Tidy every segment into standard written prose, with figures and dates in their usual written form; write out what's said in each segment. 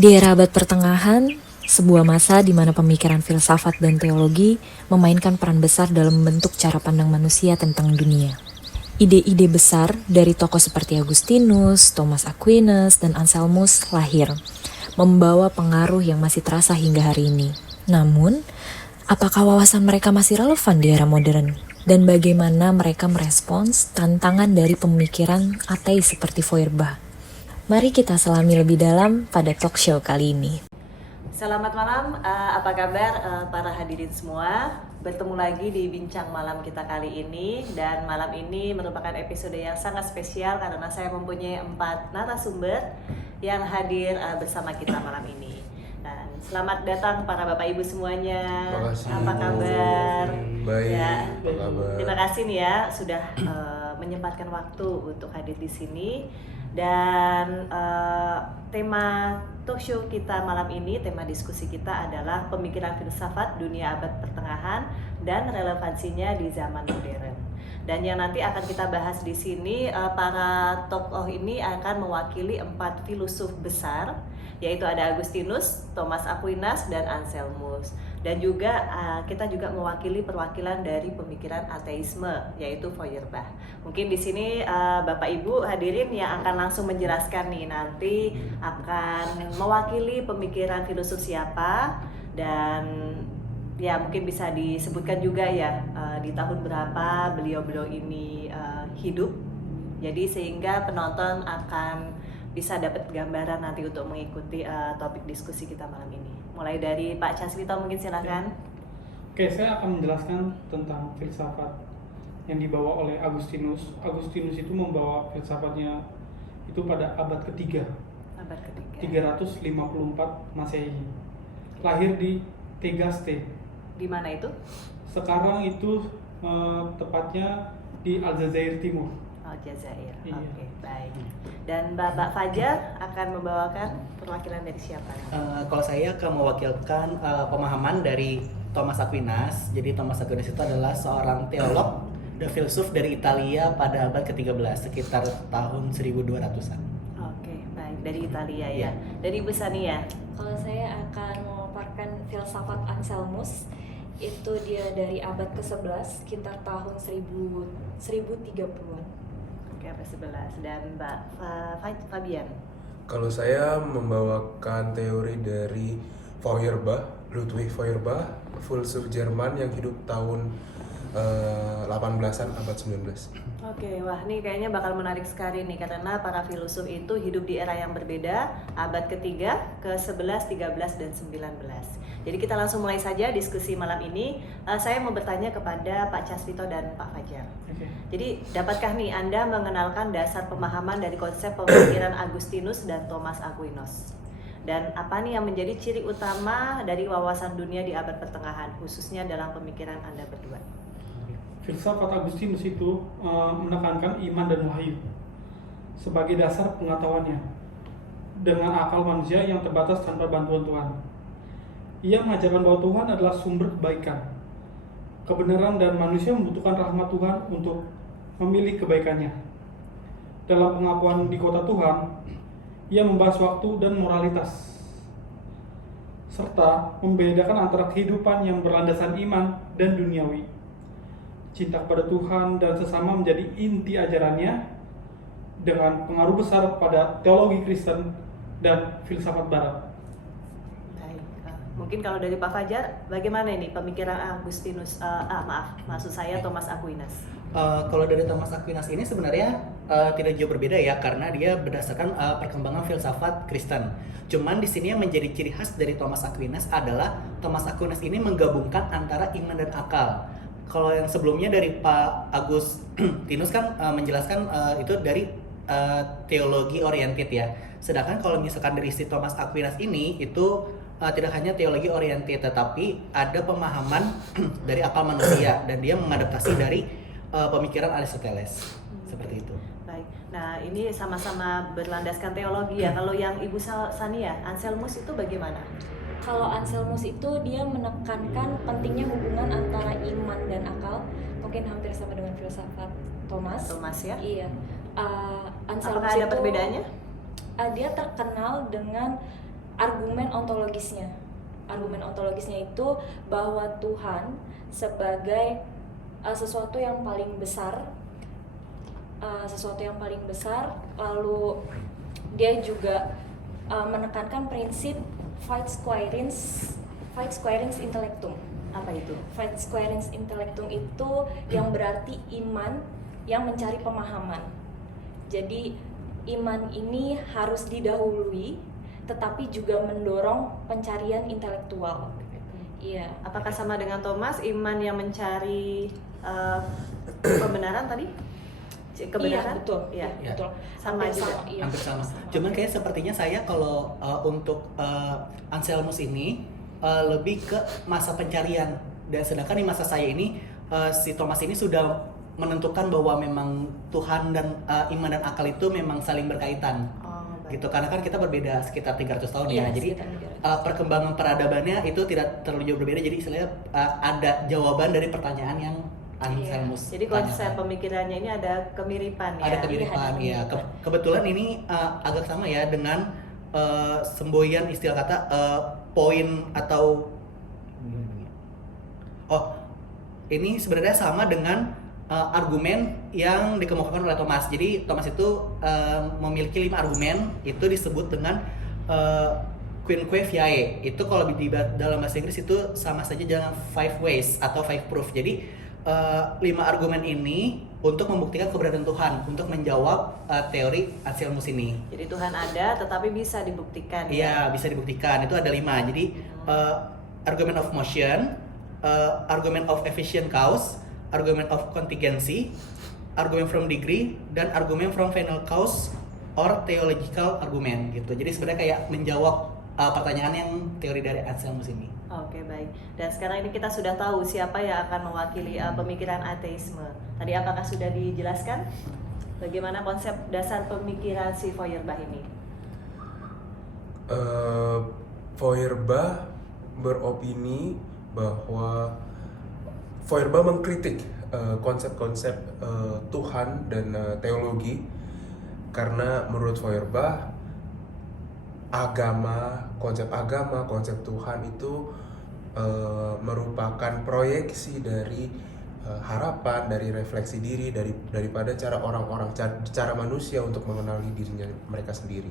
Di era abad pertengahan, sebuah masa di mana pemikiran filsafat dan teologi memainkan peran besar dalam membentuk cara pandang manusia tentang dunia. Ide-ide besar dari tokoh seperti Agustinus, Thomas Aquinas, dan Anselmus lahir, membawa pengaruh yang masih terasa hingga hari ini. Namun, apakah wawasan mereka masih relevan di era modern? Dan bagaimana mereka merespons tantangan dari pemikiran ateis seperti Feuerbach? Mari kita selami lebih dalam pada talk show kali ini. Selamat malam, apa kabar para hadirin semua? Bertemu lagi di Bincang Malam kita kali ini. Dan malam ini merupakan episode yang sangat spesial karena saya mempunyai 4 narasumber yang hadir bersama kita malam ini. Dan selamat datang para Bapak Ibu semuanya. Apa kabar? Baik, Ya. apa kabar? Terima kasih nih ya sudah menyempatkan waktu untuk hadir di sini. Dan tema talk show kita malam ini, tema diskusi kita adalah pemikiran filsafat dunia abad pertengahan dan relevansinya di zaman modern. Dan yang nanti akan kita bahas di sini, para tokoh ini akan mewakili 4 filosof besar, yaitu ada Agustinus, Thomas Aquinas, dan Anselmus. Dan juga kita juga mewakili perwakilan dari pemikiran ateisme, yaitu Feuerbach. Mungkin di sini Bapak Ibu hadirin yang akan langsung menjelaskan nih, nanti akan mewakili pemikiran filosof siapa, dan ya mungkin bisa disebutkan juga ya di tahun berapa beliau-beliau ini hidup. Jadi sehingga penonton akan bisa dapat gambaran nanti untuk mengikuti topik diskusi kita malam ini. Mulai dari Pak Caswito mungkin silakan. Oke, saya akan menjelaskan tentang filsafat yang dibawa oleh Agustinus. Agustinus itu membawa filsafatnya itu pada abad ketiga, Abad ketiga. 354 Masehi. Lahir di Tegaste. Di mana itu? Sekarang itu tepatnya di Aljazair Timur. Aljazair. Iya. Oke, baik. Dan Bapak Fajar akan membawakan perwakilan dari siapa? Kalau saya akan mewakilkan pemahaman dari Thomas Aquinas. Jadi Thomas Aquinas itu adalah seorang teolog dan filsuf dari Italia pada abad ke-13, sekitar tahun 1200-an. Oke, baik. Dari Italia ya. Iya. Dari Ibu Sania. Kalau saya akan memaparkan filsafat Anselmus, itu dia dari abad ke-11, sekitar tahun 1030-an. Oke, abad 11. Dan Mbak Fabian. Kalau saya membawakan teori dari Feuerbach, Ludwig Feuerbach, filsuf Jerman yang hidup tahun 18-an abad 19. Oke, wah ini kayaknya bakal menarik sekali nih karena para filosof itu hidup di era yang berbeda, abad ketiga, ke-11, 13, dan 19. Jadi kita langsung mulai saja diskusi malam ini. Saya mau bertanya kepada Pak Caswito dan Pak Fajar. Oke. Jadi dapatkah nih Anda mengenalkan dasar pemahaman dari konsep pemikiran Agustinus dan Thomas Aquinas? Dan apa nih yang menjadi ciri utama dari wawasan dunia di abad pertengahan, khususnya dalam pemikiran Anda berdua? Filsafat Agustinus itu menekankan iman dan wahyu sebagai dasar pengetahuannya dengan akal manusia yang terbatas tanpa bantuan Tuhan. Ia mengajarkan bahwa Tuhan adalah sumber kebaikan, kebenaran, dan manusia membutuhkan rahmat Tuhan untuk memilih kebaikannya. Dalam pengakuan di kota Tuhan, ia membahas waktu dan moralitas, serta membedakan antara kehidupan yang berlandaskan iman dan duniawi. Cinta kepada Tuhan dan sesama menjadi inti ajarannya dengan pengaruh besar pada teologi Kristen dan filsafat Barat. Baik, mungkin kalau dari Pak Fajar, bagaimana ini pemikiran Agustinus, maksud saya Thomas Aquinas? Kalau dari Thomas Aquinas ini sebenarnya tidak jauh berbeda ya, karena dia berdasarkan perkembangan filsafat Kristen. Cuman di sini yang menjadi ciri khas dari Thomas Aquinas adalah Thomas Aquinas ini menggabungkan antara iman dan akal. Kalau yang sebelumnya dari Pak Agustinus kan menjelaskan itu dari teologi oriented ya. Sedangkan kalau misalkan dari si Thomas Aquinas ini itu tidak hanya teologi oriented, tetapi ada pemahaman dari akal manusia dan dia mengadaptasi dari pemikiran Aristoteles seperti itu. Baik, nah ini sama-sama berlandaskan teologi ya. Kalau yang Ibu Sania, Anselmus itu bagaimana? Kalau Anselmus itu dia menekankan pentingnya hubungan antara iman dan akal, mungkin hampir sama dengan filsafat Thomas. Thomas ya? Iya. Anselmus Apakah ada itu perbedaannya? dia terkenal dengan argumen ontologisnya. Argumen ontologisnya itu bahwa Tuhan sebagai sesuatu yang paling besar, lalu dia juga menekankan prinsip Fides quaerens intellectum. Apa itu? Fides quaerens intellectum itu yang berarti iman yang mencari pemahaman. Jadi iman ini harus didahului, tetapi juga mendorong pencarian intelektual. Iya. Apakah sama dengan Thomas, iman yang mencari kebenaran tadi? Kebenaran? Iya, betul. Iya. Iya. Betul. Sama Hampir juga. iya. Hampir sama. Cuman kayak sepertinya saya kalau untuk Anselmus ini lebih ke masa pencarian, dan sedangkan di masa saya ini si Thomas ini sudah menentukan bahwa memang Tuhan dan iman dan akal itu memang saling berkaitan. Oh, baik. Gitu, karena kan kita berbeda sekitar 300 tahun Iya, ya. Jadi sekitar 300. perkembangan peradabannya itu tidak terlalu jauh berbeda. Jadi istilahnya ada jawaban dari pertanyaan yang Anselmus. Jadi konsep tanyakan. pemikirannya ini ada kemiripan ya. Ada kemiripan ya. Kebetulan ini agak sama ya dengan semboyan istilah kata poin atau ini sebenarnya sama dengan argumen yang dikemukakan oleh Thomas. Jadi Thomas itu memiliki 5 argumen, itu disebut dengan quinque viae. Itu kalau di dalam bahasa Inggris itu sama saja dengan 5 ways atau 5 proof. Jadi 5 argumen ini untuk membuktikan keberadaan Tuhan, untuk menjawab teori Anselmus ini. Jadi Tuhan ada, tetapi bisa dibuktikan. Iya, bisa dibuktikan. Itu ada 5. Jadi argument of motion, argument of efficient cause, argument of contingency, argument from degree, dan argument from final cause or theological argument gitu. Jadi sebenarnya kayak menjawab pertanyaan yang teori dari Anselmus ini. Oke, baik. Dan sekarang ini kita sudah tahu siapa yang akan mewakili pemikiran ateisme. Tadi apakah sudah dijelaskan bagaimana konsep dasar pemikiran si Feuerbach ini? Feuerbach beropini bahwa Feuerbach mengkritik konsep-konsep Tuhan dan teologi, karena menurut Feuerbach konsep Tuhan itu merupakan proyeksi dari harapan, dari refleksi diri, daripada cara manusia untuk mengenali dirinya mereka sendiri.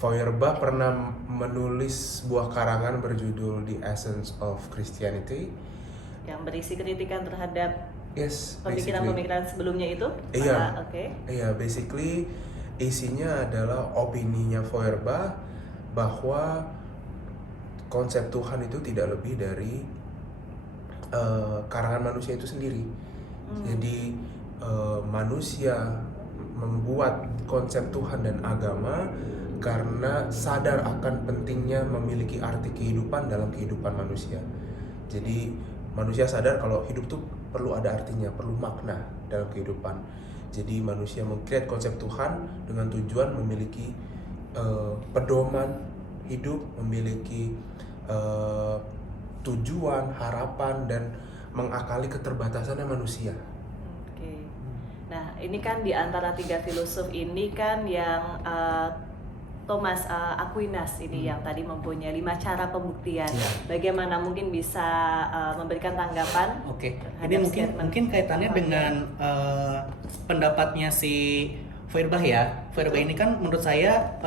Feuerbach pernah menulis sebuah karangan berjudul The Essence of Christianity, Yang berisi kritikan terhadap basically. pemikiran-pemikiran sebelumnya itu? Iya. Oke. Iya, basically isinya adalah opininya Feuerbach bahwa konsep Tuhan itu tidak lebih dari karangan manusia itu sendiri. Jadi manusia membuat konsep Tuhan dan agama karena sadar akan pentingnya memiliki arti kehidupan dalam kehidupan manusia. Jadi manusia sadar kalau hidup tuh perlu ada artinya, perlu makna dalam kehidupan. Jadi manusia meng-create konsep Tuhan dengan tujuan memiliki pedoman hidup, memiliki tujuan, harapan, dan mengakali keterbatasannya manusia. Oke. Nah, ini kan di antara 3 filosof ini kan yang Thomas Aquinas ini yang tadi mempunyai 5 cara pembuktian. Ya. Bagaimana mungkin bisa memberikan tanggapan? Oke. terhadap Ini statement mungkin kaitannya Thomas? dengan pendapatnya si Feuerbach ya. Feuerbach ini kan menurut saya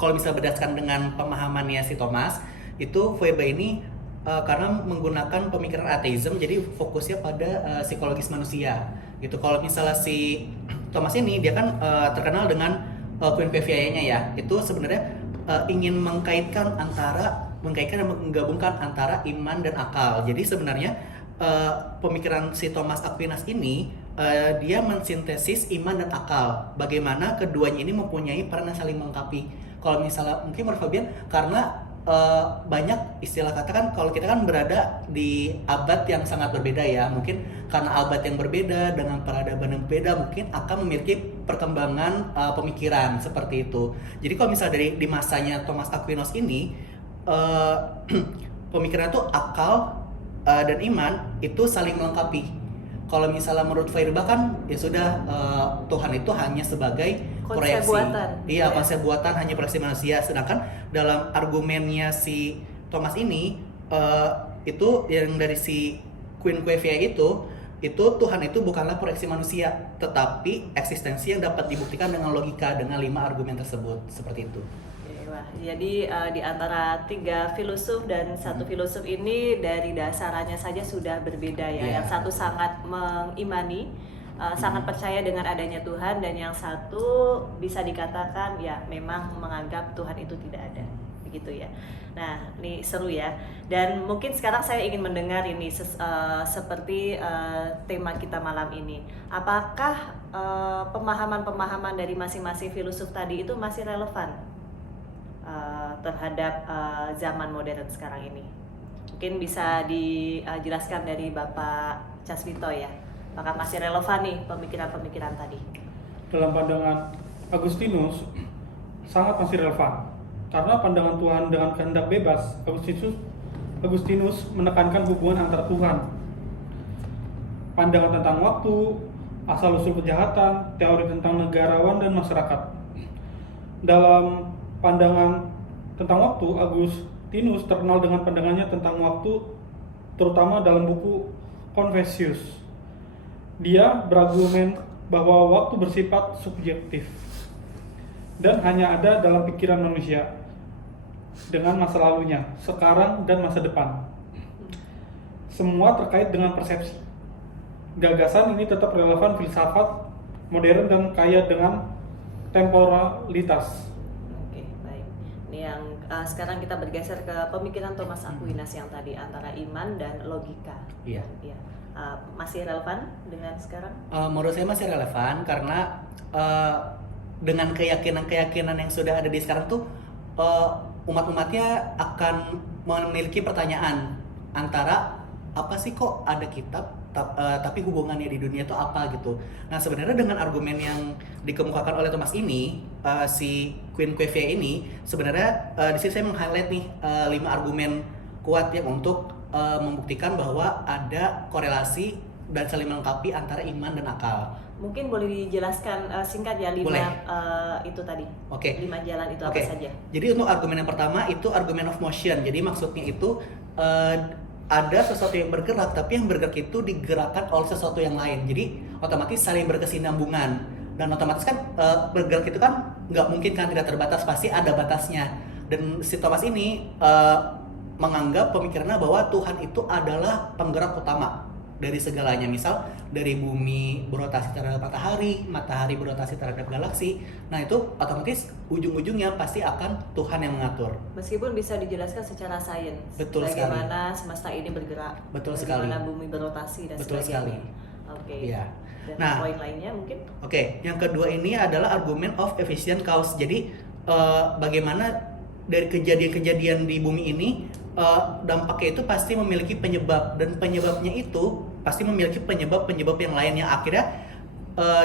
kalau misalnya berdasarkan dengan pemahamannya si Thomas, itu Feuerbach ini karena menggunakan pemikiran ateisme, jadi fokusnya pada psikologis manusia gitu. Kalau misalnya si Thomas ini dia kan terkenal dengan quinque viae-nya ya, itu sebenarnya ingin mengkaitkan dan menggabungkan antara iman dan akal. Jadi sebenarnya pemikiran si Thomas Aquinas ini dia mensintesis iman dan akal. Bagaimana keduanya ini mempunyai peran yang saling melengkapi. Kalau misalnya mungkin menurut Fabian, karena banyak istilah kata kan, kalau kita kan berada di abad yang sangat berbeda ya, mungkin karena abad yang berbeda dengan peradaban yang berbeda mungkin akan memiliki perkembangan pemikiran seperti itu. Jadi kalau misalnya di masanya Thomas Aquinas ini pemikiran itu akal dan iman itu saling melengkapi. Kalau misalnya menurut Fairbah kan ya sudah, Tuhan itu hanya sebagai Konsep proyeksi. buatan, Iya, ya. konsep buatan hanya proyeksi manusia. Sedangkan dalam argumennya si Thomas ini, itu yang dari si Queen Quevia itu Tuhan itu bukanlah proyeksi manusia, tetapi eksistensi yang dapat dibuktikan dengan logika dengan 5 argumen tersebut, seperti itu. Oke, wah, jadi di antara 3 filosof dan satu filosof ini dari dasarannya saja sudah berbeda ya. Iya. Yang satu sangat mengimani, sangat percaya dengan adanya Tuhan, dan yang satu bisa dikatakan ya memang menganggap Tuhan itu tidak ada, begitu ya. Nah, ini seru ya. Dan mungkin sekarang saya ingin mendengar ini seperti tema kita malam ini. Apakah pemahaman-pemahaman dari masing-masing filosof tadi itu masih relevan terhadap zaman modern sekarang ini? Mungkin bisa dijelaskan dari Bapak Caswito ya. Apakah masih relevan nih pemikiran-pemikiran tadi? Dalam pandangan Agustinus sangat masih relevan. Karena pandangan Tuhan dengan kehendak bebas, Agustinus menekankan hubungan antar Tuhan. Pandangan tentang waktu, asal-usul kejahatan, teori tentang negarawan dan masyarakat. Dalam pandangan tentang waktu, Agustinus terkenal dengan pandangannya tentang waktu, terutama dalam buku Confessius. Dia berargumen bahwa waktu bersifat subjektif dan hanya ada dalam pikiran manusia dengan masa lalunya, sekarang dan masa depan. Semua terkait dengan persepsi. Gagasan ini tetap relevan filsafat modern dan kaya dengan temporalitas. Oke, baik. Ini yang sekarang kita bergeser ke pemikiran Thomas Aquinas yang tadi antara iman dan logika. Iya. Ya. Masih relevan dengan sekarang? Menurut saya masih relevan karena dengan keyakinan-keyakinan yang sudah ada di sekarang tuh, umat-umatnya akan memiliki pertanyaan antara apa sih kok ada kitab tapi hubungannya di dunia itu apa gitu. Nah, sebenarnya dengan argumen yang dikemukakan oleh Thomas ini, si Queen Quevia ini sebenarnya di sini saya meng-highlight nih 5 argumen kuat ya untuk membuktikan bahwa ada korelasi dan saling melengkapi antara iman dan akal. Mungkin boleh dijelaskan singkat ya 5 itu tadi. Oke. 5 jalan itu apa Oke. saja? Jadi untuk argumen yang pertama itu argumen of motion. Jadi maksudnya itu ada sesuatu yang bergerak, tapi yang bergerak itu digerakkan oleh sesuatu yang lain. Jadi otomatis saling berkesinambungan. Dan otomatis kan bergerak itu kan nggak mungkin kan tidak terbatas, pasti ada batasnya. Dan si Thomas ini menganggap pemikirannya bahwa Tuhan itu adalah penggerak utama dari segalanya. Misal dari bumi berotasi terhadap matahari berotasi terhadap galaksi. Nah, itu otomatis ujung-ujungnya pasti akan Tuhan yang mengatur. Meskipun bisa dijelaskan secara sains, Betul bagaimana semesta ini bergerak, Betul bagaimana sekali. bumi berotasi dan Betul sebagainya. sekali. Oke. Iya. Dan Nah. poin lainnya mungkin? Oke, yang kedua ini adalah argument of efficient cause. Jadi bagaimana dari kejadian-kejadian di bumi ini dampaknya itu pasti memiliki penyebab, dan penyebabnya itu pasti memiliki penyebab-penyebab yang lain yang akhirnya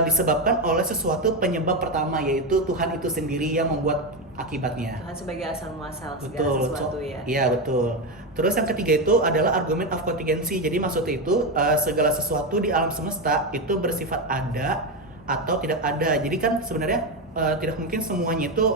disebabkan oleh sesuatu penyebab pertama, yaitu Tuhan itu sendiri yang membuat akibatnya. Tuhan sebagai asal muasal segala Betul, sesuatu ya. Iya betul. Terus yang ketiga itu adalah argument of contingency. Jadi maksudnya itu segala sesuatu di alam semesta itu bersifat ada atau tidak ada. Jadi kan sebenarnya tidak mungkin semuanya itu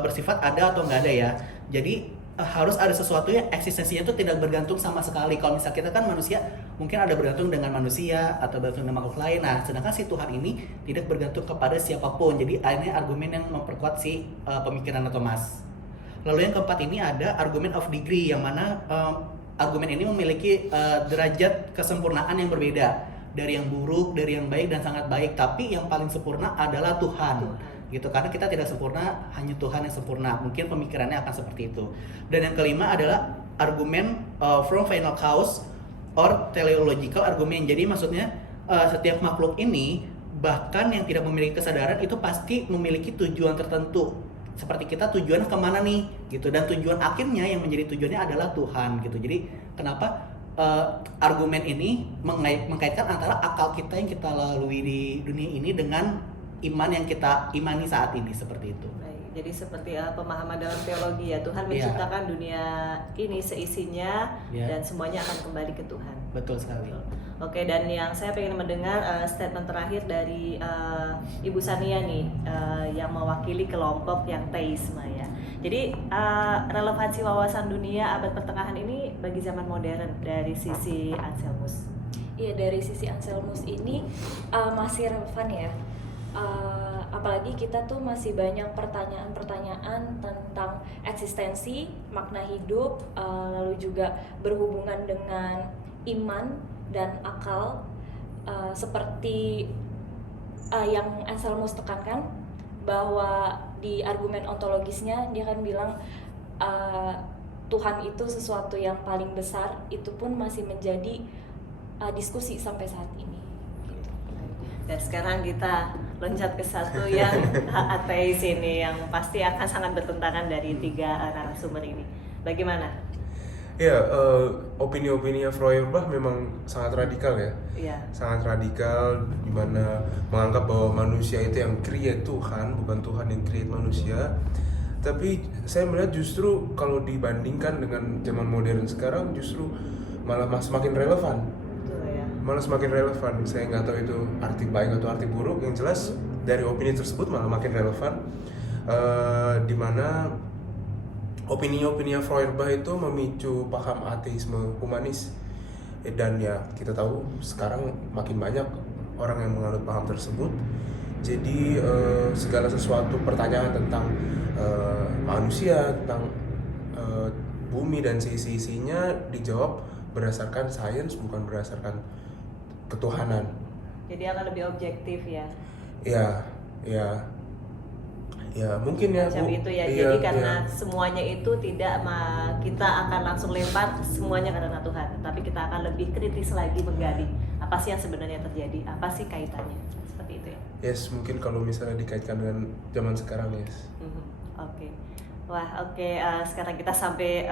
bersifat ada atau nggak ada ya. Jadi harus ada sesuatu yang eksistensinya itu tidak bergantung sama sekali. Kalau misalnya kita kan manusia mungkin ada bergantung dengan manusia atau bergantung dengan makhluk lain. Nah, sedangkan si Tuhan ini tidak bergantung kepada siapapun. Jadi ini argumen yang memperkuat si pemikiran Thomas. Lalu yang keempat ini ada argument of degree, yang mana argumen ini memiliki derajat kesempurnaan yang berbeda, dari yang buruk, dari yang baik dan sangat baik. Tapi yang paling sempurna adalah Tuhan. Gitu, karena kita tidak sempurna, hanya Tuhan yang sempurna. Mungkin pemikirannya akan seperti itu. Dan yang kelima adalah argumen from final cause or teleological argument. Jadi maksudnya setiap makhluk ini, bahkan yang tidak memiliki kesadaran, itu pasti memiliki tujuan tertentu. Seperti kita tujuan kemana nih gitu, dan tujuan akhirnya yang menjadi tujuannya adalah Tuhan gitu. Jadi kenapa argumen ini mengkaitkan antara akal kita yang kita lalui di dunia ini dengan iman yang kita imani saat ini, seperti itu. Baik, jadi seperti pemahaman dalam teologi ya, Tuhan Iya. menciptakan dunia ini seisinya Iya. dan semuanya akan kembali ke Tuhan. Betul sekali. Oke, dan yang saya pengen mendengar statement terakhir dari Ibu Sania nih, yang mewakili kelompok yang teisme ya. Jadi relevansi wawasan dunia abad pertengahan ini bagi zaman modern dari sisi Anselmus. Iya, dari sisi Anselmus ini masih relevan ya. Apalagi kita tuh masih banyak pertanyaan-pertanyaan tentang eksistensi, makna hidup, lalu juga berhubungan dengan iman dan akal, seperti yang Anselmus tekankan bahwa di argumen ontologisnya dia kan bilang Tuhan itu sesuatu yang paling besar, itu pun masih menjadi diskusi sampai saat ini. Dan sekarang kita loncat ke satu yang ateis ini, yang pasti akan sangat bertentangan dari tiga narasumber ini. Bagaimana? Ya, opini-opininya Feuerbach memang sangat radikal ya. Iya. Sangat radikal, dimana menganggap bahwa manusia itu yang create Tuhan, bukan Tuhan yang create manusia. Tapi saya melihat justru kalau dibandingkan dengan zaman modern sekarang, justru malah semakin relevan. Betul ya. Malah semakin relevan. Saya nggak tahu itu arti baik atau arti buruk. Yang jelas dari opini tersebut malah makin relevan. Dimana opini-opini Feuerbach itu memicu paham ateisme humanis. Dan ya kita tahu sekarang makin banyak orang yang menganut paham tersebut. Jadi segala sesuatu pertanyaan tentang manusia, tentang bumi dan seisi-isinya dijawab berdasarkan sains, bukan berdasarkan ketuhanan. Jadi akan lebih objektif ya. Ya mungkin ya Macam Bu. itu ya. Iya, Jadi karena iya. semuanya itu tidak kita akan langsung lempar semuanya karena Tuhan, tapi kita akan lebih kritis lagi menggali apa sih yang sebenarnya terjadi, apa sih kaitannya. Seperti itu ya. Yes, mungkin kalau misalnya dikaitkan dengan zaman sekarang, yes. Oke. Wah, oke. Sekarang kita sampai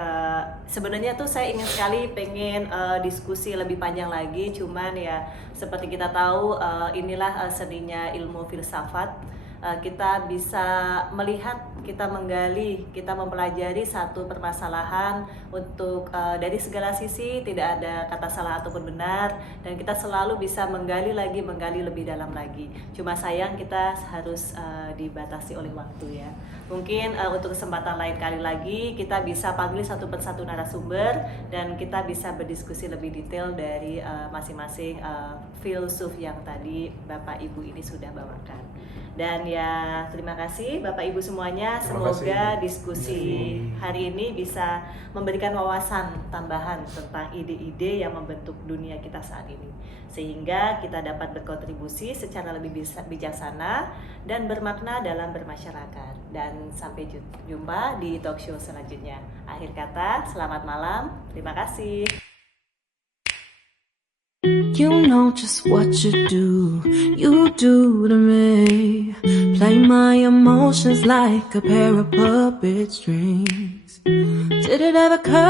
sebenarnya tuh saya ingin sekali pengen diskusi lebih panjang lagi, cuman ya seperti kita tahu inilah seninya ilmu filsafat. Kita bisa melihat, kita menggali, kita mempelajari satu permasalahan untuk dari segala sisi, tidak ada kata salah ataupun benar, dan kita selalu bisa menggali lebih dalam lagi. Cuma sayang kita harus dibatasi oleh waktu ya. Mungkin untuk kesempatan lain kali lagi kita bisa panggil satu persatu narasumber dan kita bisa berdiskusi lebih detail dari masing-masing filsuf yang tadi Bapak Ibu ini sudah bawakan. Dan ya terima kasih Bapak Ibu semuanya. Terima Semoga kasih. diskusi hari ini bisa memberikan wawasan tambahan tentang ide-ide yang membentuk dunia kita saat ini, sehingga kita dapat berkontribusi secara lebih bijaksana dan bermakna dalam bermasyarakat. Dan sampai jumpa di talk show selanjutnya. Akhir kata, selamat malam. Terima kasih. You know just what you do to me. Play my emotions like a pair of puppet strings. Did it ever occur